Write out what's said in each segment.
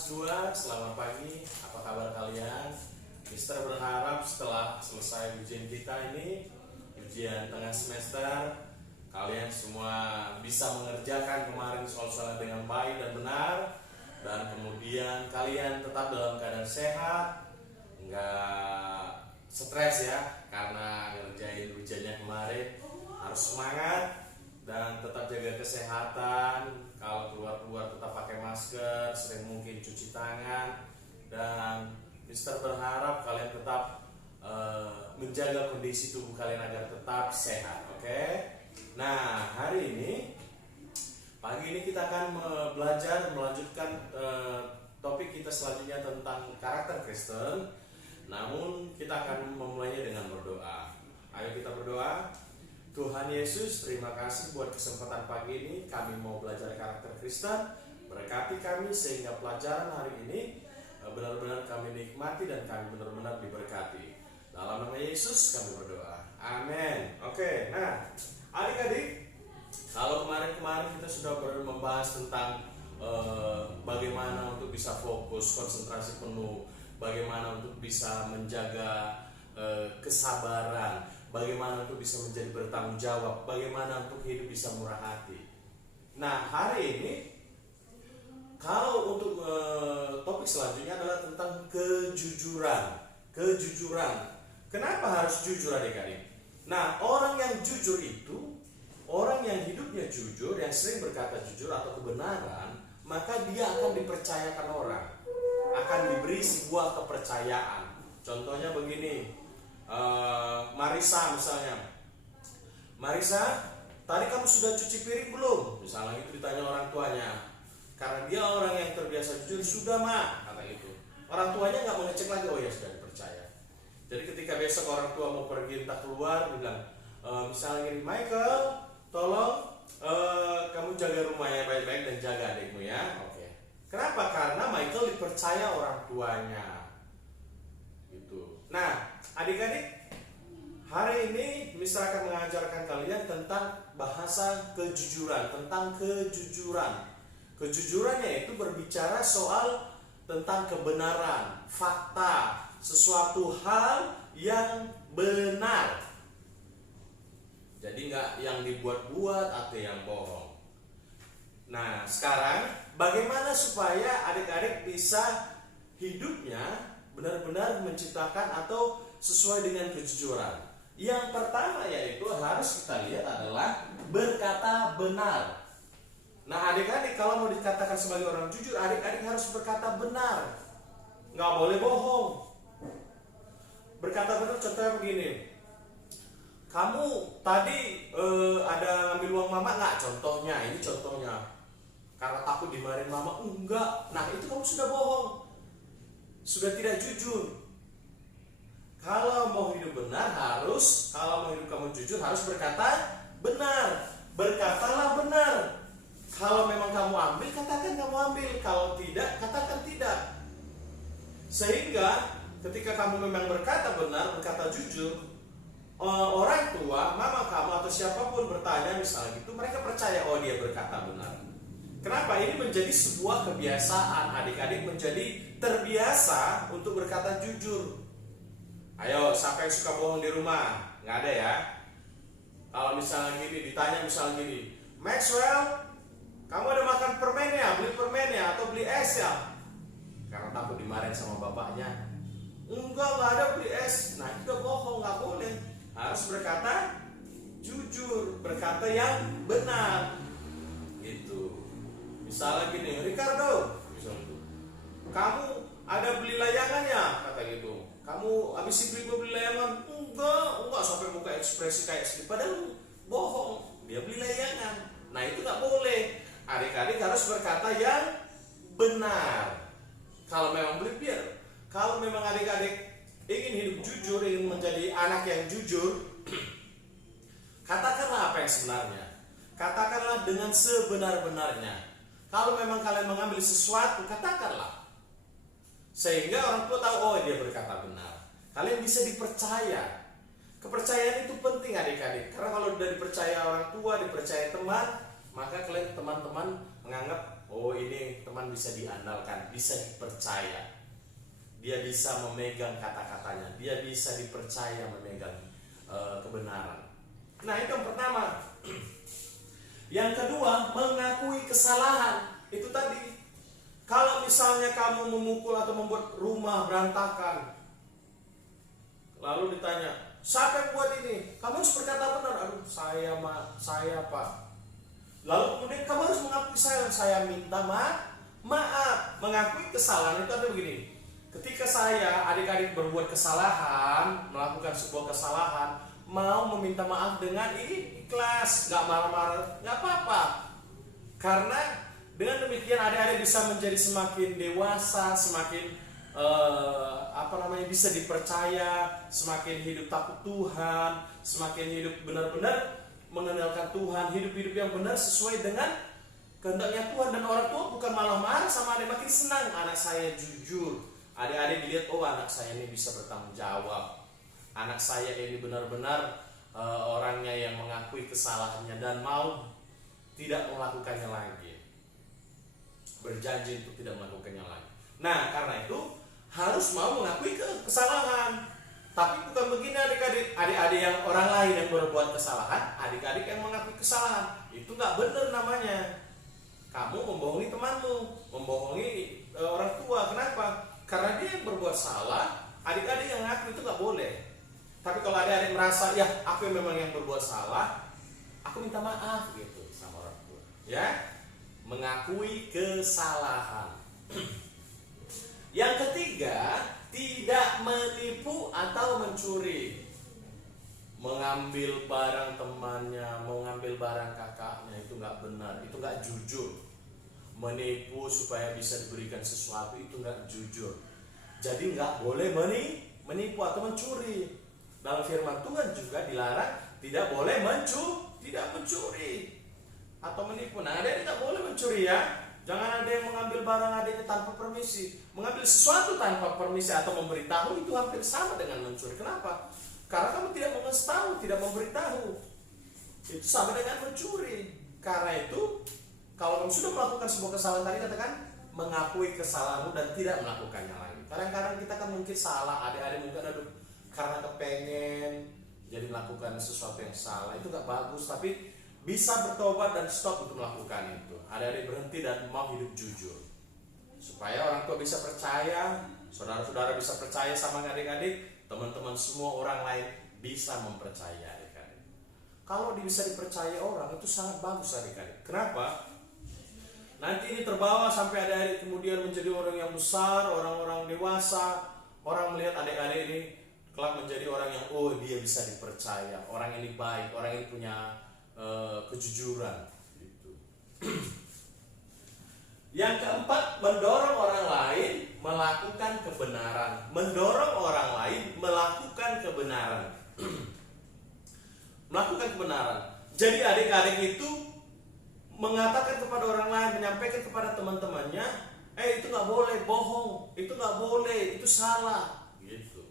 kelas 2, selamat pagi. Apa kabar kalian? Mister berharap setelah selesai ujian kita ini, ujian tengah semester, kalian semua bisa mengerjakan kemarin soal-soal dengan baik dan benar, dan kemudian kalian tetap dalam keadaan sehat, nggak stres ya, karena ngerjain ujiannya kemarin. Harus semangat dan tetap jaga kesehatan. Kalau keluar-keluar tetap pakai masker, sering mungkin cuci tangan, dan Mister berharap kalian tetap menjaga kondisi tubuh kalian agar tetap sehat. Oke? Nah, hari ini pagi ini kita akan belajar melanjutkan topik kita selanjutnya tentang karakter Kristen. Namun kita akan memulainya dengan berdoa. Ayo kita berdoa. Tuhan Yesus, terima kasih buat kesempatan pagi ini. Kami mau belajar karakter Kristen. Berkati kami sehingga pelajaran hari ini benar-benar kami nikmati dan kami benar-benar diberkati. Dalam nama Yesus kami berdoa. Amin. Oke, nah adik-adik, kalau kemarin kita sudah membahas tentang bagaimana untuk bisa fokus, konsentrasi penuh, bagaimana untuk bisa menjaga kesabaran, bagaimana untuk bisa menjadi bertanggung jawab, bagaimana untuk hidup bisa murah hati. Nah, hari ini kalau untuk topik selanjutnya adalah tentang kejujuran. Kenapa harus jujur adik-adik? Nah, orang yang jujur itu orang yang hidupnya jujur, yang sering berkata jujur atau kebenaran, maka dia akan dipercayakan orang, akan diberi sebuah kepercayaan. Contohnya begini, Marisa misalnya, Marisa, tadi kamu sudah cuci piring belum? Misalnya itu ditanya orang tuanya. Karena dia orang yang terbiasa jujur, sudah mak, kata itu. Orang tuanya nggak mau ngecek lagi, oh ya sudah dipercaya. Jadi ketika besok orang tua mau pergi entah keluar, bilang, misalnya gini, Michael, tolong kamu jaga rumahnya baik-baik dan jaga adikmu ya. Oke. Kenapa? Karena Michael dipercaya orang tuanya. Gitu. Nah, adik-adik, hari ini Mister akan mengajarkan kalian tentang bahasa kejujuran, tentang kejujuran. Kejujurannya itu berbicara soal tentang kebenaran, fakta, sesuatu hal yang benar. Jadi nggak yang dibuat-buat atau yang bohong. Nah, sekarang bagaimana supaya adik-adik bisa hidupnya benar-benar menciptakan atau sesuai dengan kejujuran? Yang pertama yaitu harus kita lihat adalah berkata benar. Nah, adik-adik kalau mau dikatakan sebagai orang jujur, adik-adik harus berkata benar, nggak boleh bohong. Berkata benar contohnya begini, kamu tadi ada ngambil uang mama nggak? Contohnya, ini contohnya. Karena takut dimarahin mama, enggak. Nah, itu kamu sudah bohong, sudah tidak jujur. Kalau mau hidup benar kalau mau hidup kamu jujur harus berkata benar. Berkatalah benar. Kalau memang kamu ambil, katakan kamu ambil. Kalau tidak, katakan tidak. Sehingga ketika kamu memang berkata benar, berkata jujur, orang tua, mama kamu atau siapapun bertanya misalnya gitu, mereka percaya, oh dia berkata benar. Kenapa? Ini menjadi sebuah kebiasaan. Adik-adik menjadi terbiasa untuk berkata jujur. Ayo, siapa yang suka bohong di rumah? Nggak ada ya. Kalau misalnya gini, ditanya misalnya gini, Maxwell, kamu ada makan permen ya? Beli permen ya? Atau beli es ya? Karena takut dimarahin sama bapaknya. Enggak ada beli es. Nah, itu bohong, nggak boleh. Harus berkata jujur, berkata yang benar. Gitu. Misalnya gini, Ricardo, misalnya, kamu ada beli layangan ya? Kata gitu. Kamu habis beli layangan? Enggak sampai muka ekspresi kayak segini. Padahal bohong, dia beli layangan. Nah, itu nggak boleh. Adik-adik harus berkata yang benar. Kalau memang beli biar. Kalau memang adik-adik ingin hidup jujur, ingin menjadi anak yang jujur, katakanlah apa yang sebenarnya. Katakanlah dengan sebenar-benarnya. Kalau memang kalian mengambil sesuatu, katakanlah. Sehingga orang tua tahu, oh dia berkata benar. Kalian bisa dipercaya. Kepercayaan itu penting adik-adik. Karena kalau sudah dipercaya orang tua, dipercaya teman, maka kalian teman-teman menganggap, oh ini teman bisa diandalkan, bisa dipercaya. Dia bisa memegang kata-katanya, dia bisa dipercaya memegang kebenaran. Nah, itu yang pertama. Yang kedua, mengakui kesalahan. Itu tadi. Kalau misalnya kamu memukul atau membuat rumah berantakan, lalu ditanya, siapa yang buat ini? Kamu harus berkata benar. Aduh, saya Pak. Lalu kemudian kamu harus mengakui saya minta maaf. Mengakui kesalahan itu artinya begini. Ketika saya, adik-adik berbuat kesalahan, melakukan sebuah kesalahan, mau meminta maaf dengan ikhlas, nggak marah-marah, nggak apa-apa. Karena dengan demikian adik-adik bisa menjadi semakin dewasa, semakin bisa dipercaya, semakin hidup takut Tuhan, semakin hidup benar-benar mengenalkan Tuhan, hidup-hidup yang benar sesuai dengan kehendaknya Tuhan. Dan orang tua bukan malah marah sama adik, makin senang. Anak saya jujur, adik-adik dilihat, oh anak saya ini bisa bertanggung jawab, anak saya ini benar-benar orangnya yang mengakui kesalahannya dan mau tidak melakukannya lagi, berjanji untuk tidak melakukannya lagi. Nah, karena itu harus mau mengakui kesalahan. Tapi bukan begini adik-adik. Adik-adik yang orang lain yang berbuat kesalahan, adik-adik yang mengakui kesalahan. Itu nggak benar namanya. Kamu membohongi temanmu, membohongi orang tua. Kenapa? Karena dia yang berbuat salah, adik-adik yang ngaku itu nggak boleh. Tapi kalau adik-adik merasa, ya aku memang yang berbuat salah, aku minta maaf gitu sama orang tua. Ya, mengakui kesalahan. Yang ketiga, tidak menipu atau mencuri. Mengambil barang temannya, mengambil barang kakaknya, itu nggak benar, itu nggak jujur. Menipu supaya bisa diberikan sesuatu, itu nggak jujur. Jadi nggak boleh menipu atau mencuri. Dalam firman Tuhan juga dilarang tidak boleh tidak mencuri atau menipu. Nah, ada yang tidak boleh mencuri ya. Jangan ada yang mengambil barang adiknya tanpa permisi. Mengambil sesuatu tanpa permisi atau memberitahu itu hampir sama dengan mencuri. Kenapa? Karena kamu tidak mengasih tahu, tidak memberitahu. Itu sama dengan mencuri. Karena itu, kalau kamu sudah melakukan sebuah kesalahan tadi, katakan mengakui kesalahanmu dan tidak melakukannya lagi. Kadang-kadang kita kan mungkin salah, adik-adik mungkin karena kepengen jadi melakukan sesuatu yang salah. Itu gak bagus, tapi bisa bertobat dan stop untuk melakukan itu. Adik-adik berhenti dan mau hidup jujur, supaya orang tua bisa percaya, saudara-saudara bisa percaya sama adik-adik, teman-teman semua orang lain bisa mempercayai adik-adik. Kalau bisa dipercaya orang itu sangat bagus adik-adik. Kenapa? Nanti ini terbawa sampai adik-adik kemudian menjadi orang yang besar, orang-orang dewasa. Orang melihat adik-adik ini kelak menjadi orang yang dia bisa dipercaya, orang ini baik, orang ini punya kejujuran gitu. Yang keempat, mendorong orang lain melakukan kebenaran. Mendorong orang lain melakukan kebenaran. Melakukan kebenaran. Jadi adik-adik itu mengatakan kepada orang lain, menyampaikan kepada teman-temannya, itu nggak boleh bohong, itu nggak boleh, itu salah gitu.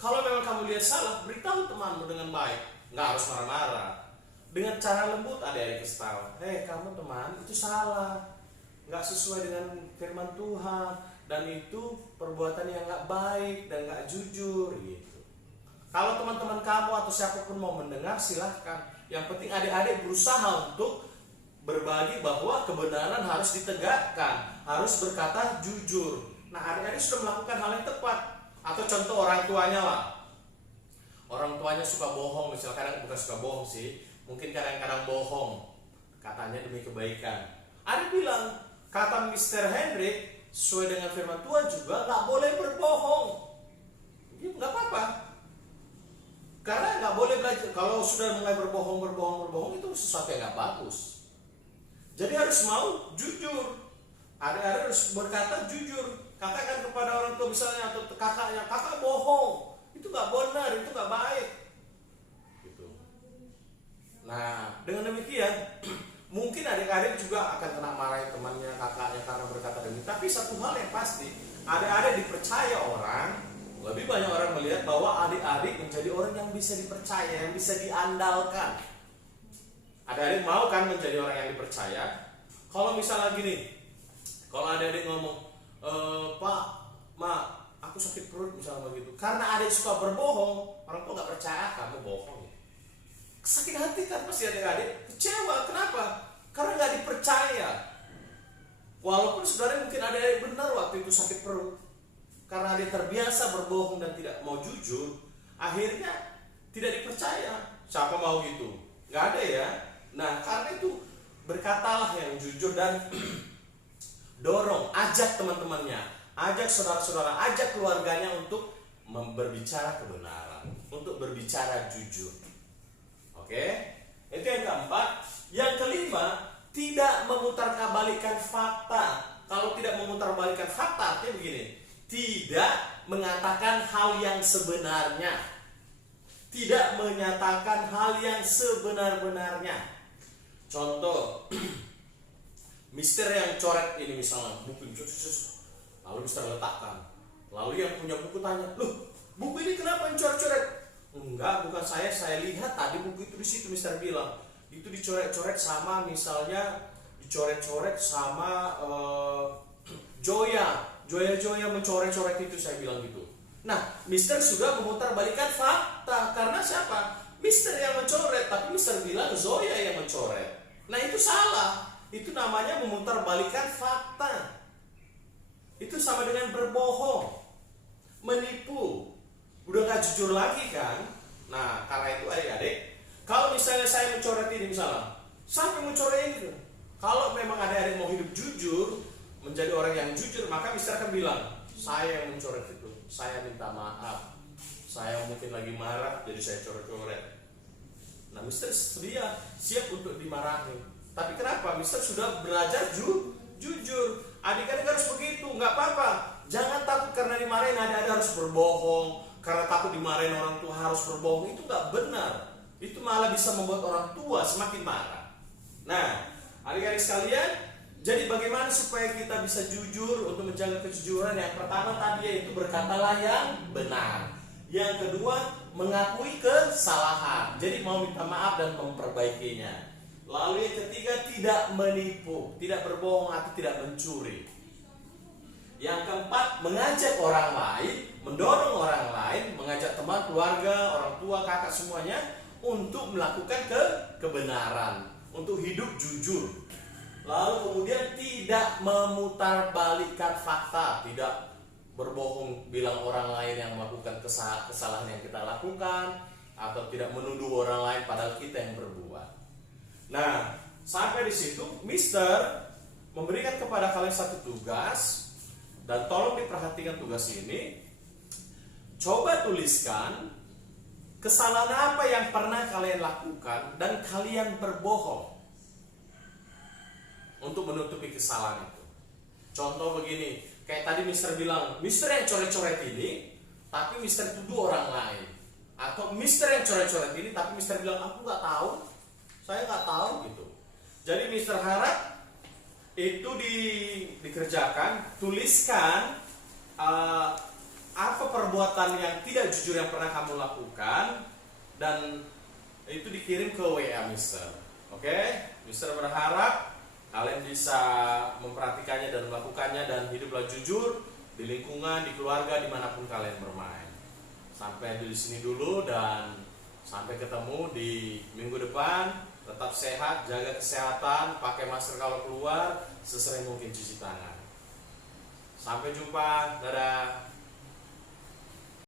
Kalau memang kamu lihat salah, beritahu temanmu dengan baik, nggak harus marah-marah. Dengan cara lembut adik-adik kasih tahu, kamu teman itu salah, nggak sesuai dengan firman Tuhan, dan itu perbuatan yang nggak baik dan nggak jujur gitu. Kalau teman-teman kamu atau siapapun mau mendengar, silahkan. Yang penting adik-adik berusaha untuk berbagi bahwa kebenaran harus ditegakkan, harus berkata jujur. Nah, adik-adik sudah melakukan hal yang tepat. Atau contoh orang tuanya lah, orang tuanya suka bohong, misalnya kadang bukan suka bohong sih, mungkin kadang-kadang bohong, katanya demi kebaikan. Adik bilang, kata Mr. Hendrik, sesuai dengan firman Tuhan juga nggak boleh berbohong. Gitu, nggak apa-apa. Karena nggak boleh belajar. Kalau sudah mulai berbohong itu sesuatu yang nggak bagus. Jadi harus mau jujur. Adik-adik harus berkata jujur. Katakan kepada orang tua misalnya atau kakaknya, kakak bohong. Itu nggak benar, itu nggak baik. Gitu. Nah, dengan demikian mungkin adik-adik juga akan kena marahin temannya, kakaknya karena berkata demikian. Tapi satu hal yang pasti, adik-adik dipercaya orang, lebih banyak orang melihat bahwa adik-adik menjadi orang yang bisa dipercaya, yang bisa diandalkan. Adik-adik mau kan menjadi orang yang dipercaya? Kalau misalnya gini, kalau adik-adik ngomong, Pak, Ma, aku sakit perut misalnya begitu, karena adik suka berbohong, orang tua nggak percaya kamu bohong. Sakit hati kan pasti adik-adik, kecewa. Kenapa? Karena nggak dipercaya. Walaupun sebenarnya mungkin adik-adik benar waktu itu sakit perut, karena adik terbiasa berbohong dan tidak mau jujur, akhirnya tidak dipercaya. Siapa mau gitu? Nggak ada ya. Nah, karena itu berkatalah yang jujur dan dorong, ajak teman-temannya, ajak saudara-saudara, ajak keluarganya untuk berbicara kebenaran, untuk berbicara jujur. Oke, itu yang keempat. Yang kelima, tidak memutarbalikkan fakta. Kalau tidak memutarbalikkan fakta, artinya begini: tidak mengatakan hal yang sebenarnya, tidak menyatakan hal yang sebenar-benarnya. Contoh, Mister yang coret ini misalnya buku ini, lalu Mister letakkan, lalu yang punya buku tanya, loh, buku ini kenapa yang coret-coret? Enggak, bukan saya lihat tadi buku itu di situ. Mister bilang itu dicoret-coret sama, misalnya dicoret-coret sama Joya mencoret-coret itu, saya bilang gitu. Nah, Mister sudah memutarbalikkan fakta. Karena siapa? Mister yang mencoret, tapi Mister bilang Zoya yang mencoret. Nah, itu salah. Itu namanya memutarbalikkan fakta. Itu sama dengan berbohong, menipu. Udah gak jujur lagi kan? Nah, karena itu adik-adik, kalau misalnya saya mencoret ini misalnya, sampai mencoret ini, kalau memang adik-adik mau hidup jujur, menjadi orang yang jujur, maka Mister akan bilang, saya yang mencoret itu, saya minta maaf, saya mungkin lagi marah jadi saya coret-coret. Nah, Mister siap untuk dimarahin. Tapi kenapa? Mister sudah belajar jujur. Adik-adik harus begitu, nggak apa-apa. Jangan takut karena dimarahin adik-adik harus berbohong. Karena takut dimarahin orang tua harus berbohong, itu nggak benar. Itu malah bisa membuat orang tua semakin marah. Nah, adik-adik sekalian, jadi bagaimana supaya kita bisa jujur untuk menjaga kejujuran? Yang pertama tadi yaitu berkatalah yang benar. Yang kedua, mengakui kesalahan. Jadi mau minta maaf dan memperbaikinya. Lalu yang ketiga, tidak menipu, tidak berbohong atau tidak mencuri. Yang keempat, mengajak orang lain, mendorong orang lain, mengajak teman, keluarga, orang tua, kakak semuanya untuk melakukan kebenaran, untuk hidup jujur. Lalu kemudian tidak memutarbalikkan fakta, tidak berbohong bilang orang lain yang melakukan kesalahan yang kita lakukan, atau tidak menuduh orang lain padahal kita yang berbuat. Nah, sampai di situ Mister memberikan kepada kalian satu tugas, dan tolong diperhatikan tugas ini. Coba tuliskan kesalahan apa yang pernah kalian lakukan dan kalian berbohong untuk menutupi kesalahan itu. Contoh begini, kayak tadi Mister bilang, Mister yang coret-coret ini, tapi Mister tuduh orang lain. Atau Mister yang coret-coret ini, tapi Mister bilang, aku nggak tahu, saya nggak tahu gitu. Jadi Mister harap itu dikerjakan, tuliskan apa perbuatan yang tidak jujur yang pernah kamu lakukan, dan itu dikirim ke WA Mister. Oke? Mister berharap kalian bisa memperhatikannya dan melakukannya dan hiduplah jujur di lingkungan, di keluarga, dimanapun kalian bermain. Sampai di sini dulu dan sampai ketemu di minggu depan. Tetap sehat, jaga kesehatan, pakai masker kalau keluar, sesering mungkin cuci tangan. Sampai jumpa, dadah.